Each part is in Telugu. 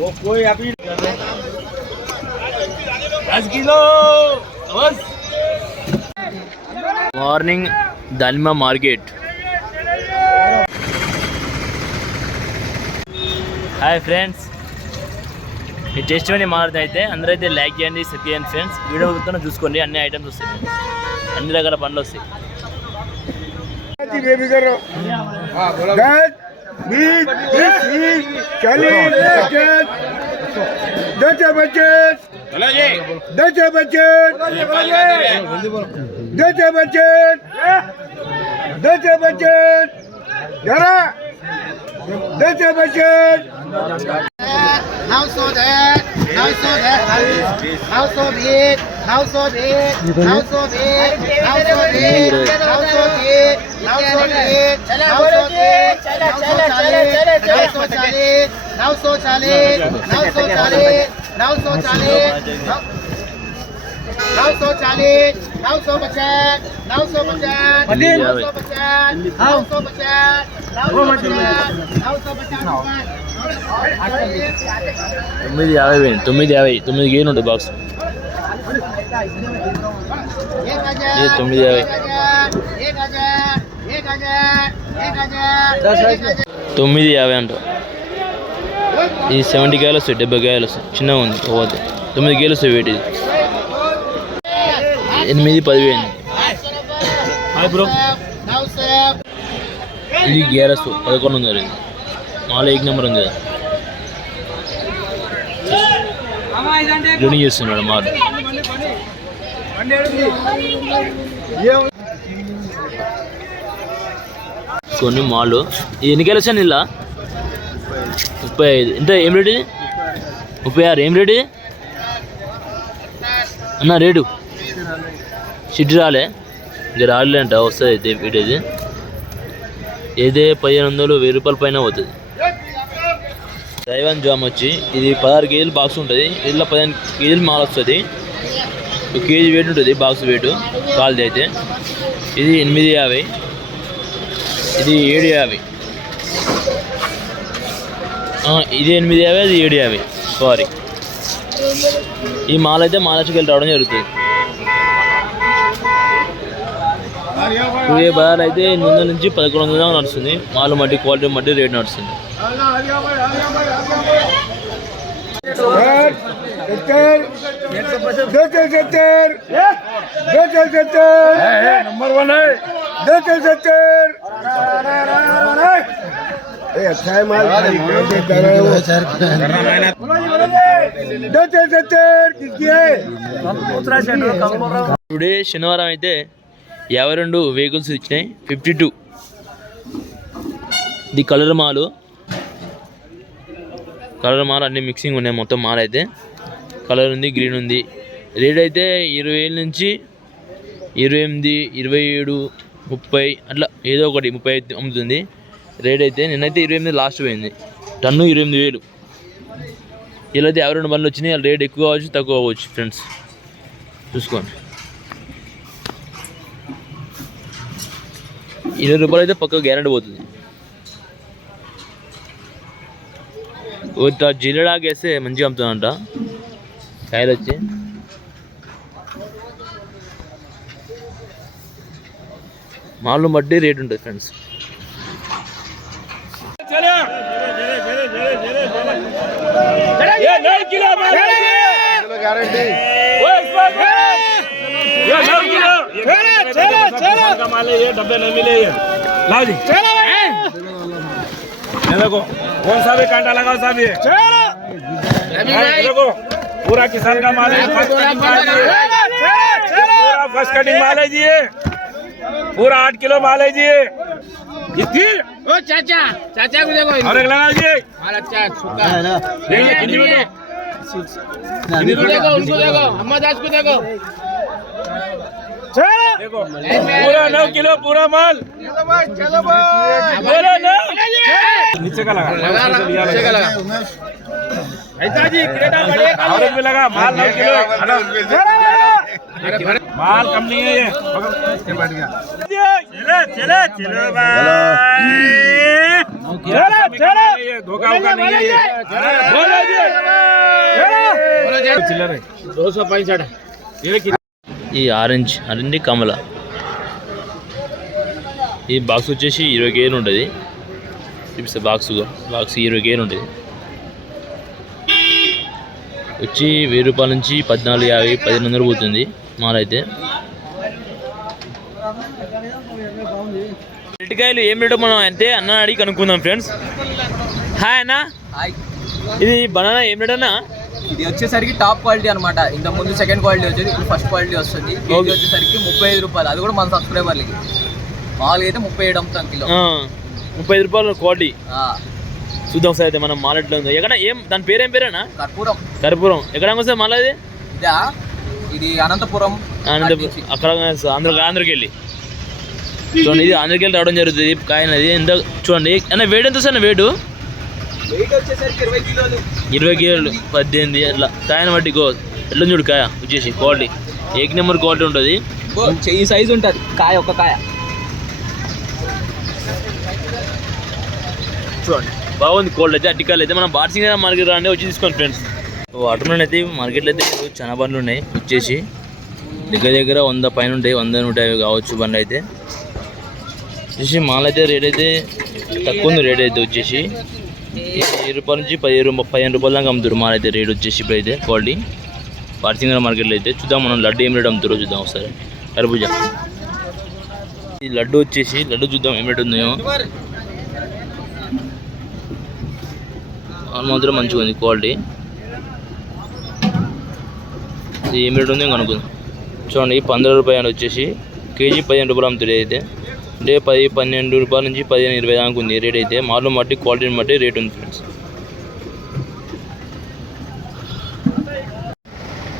वो कोई अभी 10 किलो बस। మార్నింగ్ దానిమ్మ మార్కెట్. హాయ్ ఫ్రెండ్స్, ఈ టేస్ట్ అని మారుతుంది. అయితే అందరైతే లైక్ చేయండి, సబ్స్క్రైబ్ చేయండి ఫ్రెండ్స్. వీడియో మొత్తం చూసుకోండి, అన్ని ఐటమ్స్ వస్తాయి, అన్ని రకాల పండ్లు వస్తాయి. Now so that, now so that, now so big, now so big, now so big, now so big, now so big, now so big, now so big, now so big, now so Charlie, now so Charlie, now so Charlie, now so Charlie, now so Bachan, now so Bachan, now so Bachan, now so Bachan, now so Bachan, now so Bachan. 9.50 9.50 గేన్ ఉంటుంది బాక్స్. 9.50 9.50 అంట. ఇది 70 కాయలు వస్తాయి, 70 కాయలు వస్తాయి. చిన్నగా ఉంది పోతే 9 కేలు వస్తాయి వెయిట్. ఇది 8-10 బ్రో. ఇది గ్యారస్ 1100. మాలో 1 నెంబర్ ఉంది కదా, రెడీ చేస్తున్నాడు మాల్. కొన్ని మాలు ఎన్ని కేలు వచ్చాను ఇలా 35. ఎంత ఏం రేటు? 36. ఏం రేటు అన్న? రేటు షిట్ రాలే, ఇది రాలే అంట. వస్తుంది అయితే వీటేది ఏదే 1500 1000 పైన పోతుంది. తైవాన్ జామ్ వచ్చి ఇది 16 కేజీలు బాక్స్ ఉంటుంది. ఇందులో 15 కేజీలు మాల్ వస్తుంది. 1 కేజీ వెయిట్ ఉంటుంది బాక్స్ వెయిట్ కాల్ది. అయితే ఇది 8.50, ఇది 7.50. ఇది 8.50, అది 7.50. సారీ, ఈ మాల్ అయితే మహారాష్ట్రకి రావడం జరుగుతుంది. ఏ బజార్ అయితే 800 నుంచి 1100 నడుస్తుంది. మాల్ మట్టి క్వాలిటీ మట్టి రేట్ నడుస్తుంది. టుడే శనివారం అయితే 52 వెహికల్స్ ఇచ్చినాయి. 52. ఇది కలర్ మాల్ అన్ని మిక్సింగ్ ఉన్నాయి. మొత్తం మాల్ అయితే కలర్ ఉంది, గ్రీన్ ఉంది. రేట్ అయితే 20,000 నుంచి 28, 27, 30 అట్లా ఏదో ఒకటి 35 అమ్ముతుంది. రేట్ అయితే నిన్నైతే 28 లాస్ట్ పోయింది. టన్ను 28,000. ఇలా అయితే 52 బండ్లు వచ్చినాయి. రేట్ ఎక్కువ కావచ్చు, తక్కువ అవ్వచ్చు ఫ్రెండ్స్, చూసుకోండి. 20 రూపాయలు అయితే పక్క గ్యారెంటీ పోతుంది. జీలడాగేస్తే మంచిగా అమ్ముతుందంట కాయలు వచ్చి. మాలు బట్టి రేట్ ఉంటుంది ఫ్రెండ్స్. डब्बे नहीं मिले ये लाओ जी। देखो कौन सा भी कांटा लगाओ साहब, ये देखो पूरा किसान का माल है, पूरा फर्स्ट कटिंग माल है जी, ये पूरा 8 किलो माल है जी। कितनी ओ चाचा को देखो और एक लगा जी माल अच्छा सूखा है ना। देखिए कितनी देखो उनको देखो, अम्मा दास को देखो, देखो पूरा 9 किलो पूरा माल। चलो बोलो ना, नीचे का लगा, नीचे का लगा ऐसा जी। क्रेटा और भी लगा माल 9 किलो। माल कम नहीं है ये। चलो चलो भाई, चलो चलो, ये धोखा होगा नहीं है ये। बोलो जी చిల్లర 265 ఈ ఆరెంజ్ కమల ఈ బాక్స్ వచ్చేసి 20 కేజీలు ఉంటుంది. చూపిస్తే బాక్స్ 20 కేజీలు ఉంటుంది. వచ్చి 1000 రూపాయల నుంచి 1450 1500 పోతుంది మాల్ అయితే. అరటికాయలు ఏం రేటో మనం అంటే అన్న అడిగి కనుక్కుందాం ఫ్రెండ్స్. హాయ్ అన్న, ఇది బనానా ఏం రేట్ అన్న? ఇది వచ్చేసరికి టాప్ క్వాలిటీ అనమాట. ఇంత ముందు సెకండ్ క్వాలిటీ వచ్చేది, ఇప్పుడు ఫస్ట్ క్వాలిటీ వస్తుంది. కేజీ వచ్చేసరికి 35 రూపాయలు. అది కూడా మన సబ్స్క్రైబర్లకి. మామూలుగా అయితే 37 అమ్ముతాం కిలో. 35 రూపాయలు క్వాలిటీ. చూద్దాం సార్ అయితే మనం మాల్ ఎట్లా ఉందో. ఎక్కడ దాని పేరు ఏం పేరేనా? కర్పూరం. ఎక్కడ వస్తుంది మాల్ అది? ఇది అనంతపురం. అక్కడ ఆంధ్రకి వెళ్ళి చూడండి. ఇది ఆంధ్రకి వెళ్ళి రావడం జరుగుతుంది కాయ అనేది. ఎంత చూడండి అన్న, వెయిట్ ఎంత సార్? వెయిట్ వచ్చేసరికి 20 కిలోలు. 20 కిలోలు 18 అట్లా కాయని బట్టి ఎట్లా చూడు కాయ వచ్చేసి క్వాలిటీ 1 నెంబర్ క్వాలిటీ ఉంటుంది. ఈ సైజు ఉంటుంది కాయ, ఒక కాయ చూడండి బాగుంది క్వాలిటీ అయితే. అట్టికాయలు అయితే మనం బార్సింగ్ మార్కెట్ రాండి వచ్చి తీసుకోండి ఫ్రెండ్స్. వాటర్లో అయితే మార్కెట్లో అయితే చాలా బండ్లు ఉన్నాయి. వచ్చేసి దగ్గర 100 పైన ఉంటాయి, 100 150 కావచ్చు బండ్లు అయితే. వచ్చేసి మాల్ అయితే రేట్ అయితే తక్కువ ఉంది. రేట్ అయితే వచ్చేసి 20 రూపాయల నుంచి 15 రూపాయల దాకా అమ్ముతారు మాల్ అయితే. రేట్ వచ్చేసి ఇప్పుడైతే క్వాలిటీ బార్సింగ్ మార్కెట్లో అయితే. చూద్దాం మనం లడ్డు ఏం రేట్ అమ్ముతారో చూద్దాం ఒకసారి. కర్బూజా ఈ లడ్డు వచ్చేసి లడ్డు చూద్దాం ఏం రేట్ ఉందో. మాత్రం మంచిగా ఉంది క్వాలిటీ. ఇది ఏం రేట్ ఉందో కనుక్కుందాం. చూడండి 15 రూపాయలు వచ్చేసి కేజీ 15 రూపాయలు అమ్ముతుంది అయితే. అంటే 10-12 రూపాయల నుంచి 15-20 దాకా ఉంది రేట్ అయితే. మాల్లో బట్టి క్వాలిటీని బట్టి రేట్ ఉంది ఫ్రెండ్స్.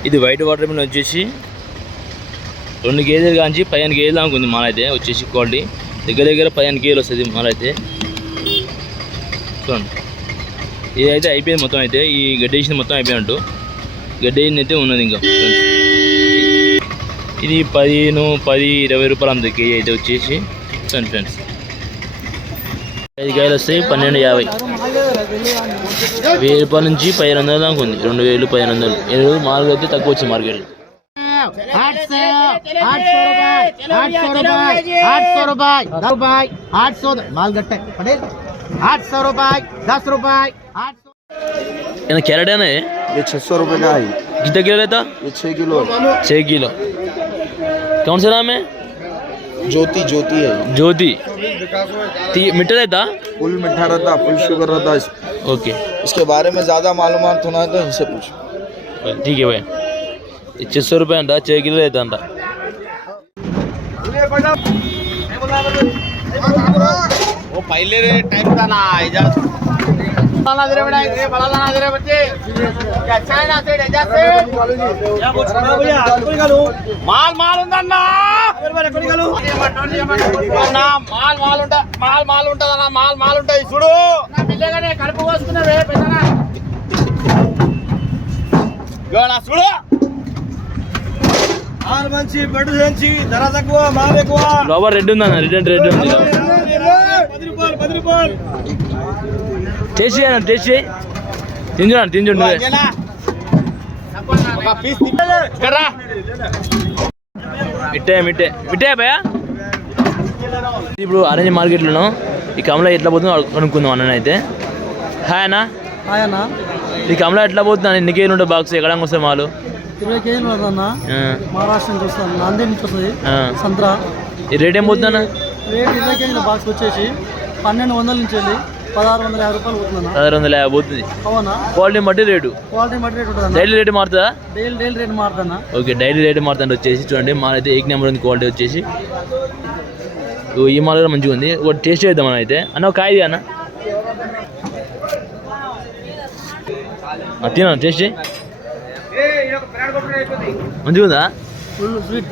ఇది వైట్ వాటర్ మిలన్ వచ్చేసి 2 కేజీలు కాంచి 15 కేజీలు దాకా ఉంది మాల్ అయితే. వచ్చేసి క్వాలిటీ దగ్గర 15 కేజీలు వస్తుంది మాల్ అయితే. చూడండి ఇది అయితే అయిపోయింది మొత్తం అయితే. ఈ గడ్డేసిన మొత్తం అయిపోయినట్టు. గడ్డేసిన అయితే ఉన్నది ఇంకా ఫ్రెండ్స్. ఇది 10-20 రూపాయలు అమ్ముతుంది కేజీ అయితే వచ్చేసి. చూడండి ఫ్రెండ్స్ 5 కాయలు వస్తాయి 1250. 1000 రూపాయల నుంచి 1500 దాకా ఉంది. 2000 1500. 7 మాల్ అయితే తక్కువ వచ్చింది మార్కెట్లో. 800 रुपए 800 माल गट्टे पटेल 800 रुपए 10 रुपए 800. कैरेट है ना ये 600 रुपये का है। कितना किलो रहता? ये 6 किलो। 6 किलो। कौन सा नाम है? ज्योति है। ज्योति मीठा रहता? फुल मीठा रहता, फुल शुगर रहता। ओके, इसके बारे में ज़्यादा मालूमात होना है तो इनसे पूछो। ठीक है भाई. 600 रुपये अंटा 6 किलो रहता अंटा. वो पहले टाइम था ना इधर लाना दे रे बेटा, ये बड़ा लाना दे रे बच्चे. क्या अच्छा है ना सेठ एजा से क्या बोल रहा भैया? कोई गालो माल ఉందన్నా నా మాల్ ఉంటదన్నా. మాల్ ఉంటది చూడు. నా పిల్లగానే కడుపు కోసుకున్నావే పెద్దనా. గోనా చూడు. మాల్ మంచి బెడ్ మంచి ధర తక్కువ మాల్ ఎక్కువ. లోవర్ రెడ్ ఉందన్న. రెడ్ ఉంది. 10 రూపాయలు. టేస్ట్ చేయి. తింజు మిట్టే భయ్యా. ఇప్పుడు ఆరెంజ్ మార్కెట్లోనూ ఈ కమలా ఎట్లా పోతుందో కనుక్కుందాం అన్న అయితే. హాయ్ అన్న. ఈ కమలా ఎట్లా పోతుంది? ఎన్ని కేజీలు ఉంటుంది బాక్స్? ఎక్కడ వస్తాయి మాలు? 20 కేజీలు పడుతుందన్న. మహారాష్ట్ర నుంచి వస్తుంది, నాందేడ్ నుంచి వస్తుంది సంత్రా. ఈ రేట్ ఏం పోతుందన్న? రేట్ 20 కేజీల బాక్స్ వచ్చేసి 1200 నుంచి వెళ్ళి 1650 రూపాయలు పోతుందన్న. 1650 పోతుంది. అవునా? క్వాలిటీ బట్టి రేటు ఉంటుంది. డైలీ రేటు మారుతుందా? డైలీ రేట్ మారుతుందన్న. ఓకే, డైలీ రేటు మారుతుంది. వచ్చేసి చూడండి మాల్ అయితే 1 నెంబర్ ఉంది క్వాలిటీ వచ్చేసి. ఈ మాల్ కూడా మంచిగా ఉంది. ఒకటి టేస్ట్ చేద్దాం మనం అయితే. అన్న ఒక కాయది అన్న తిన్నా టేస్ట్ చేయి. మంచిగా ఉందా? Full sweet.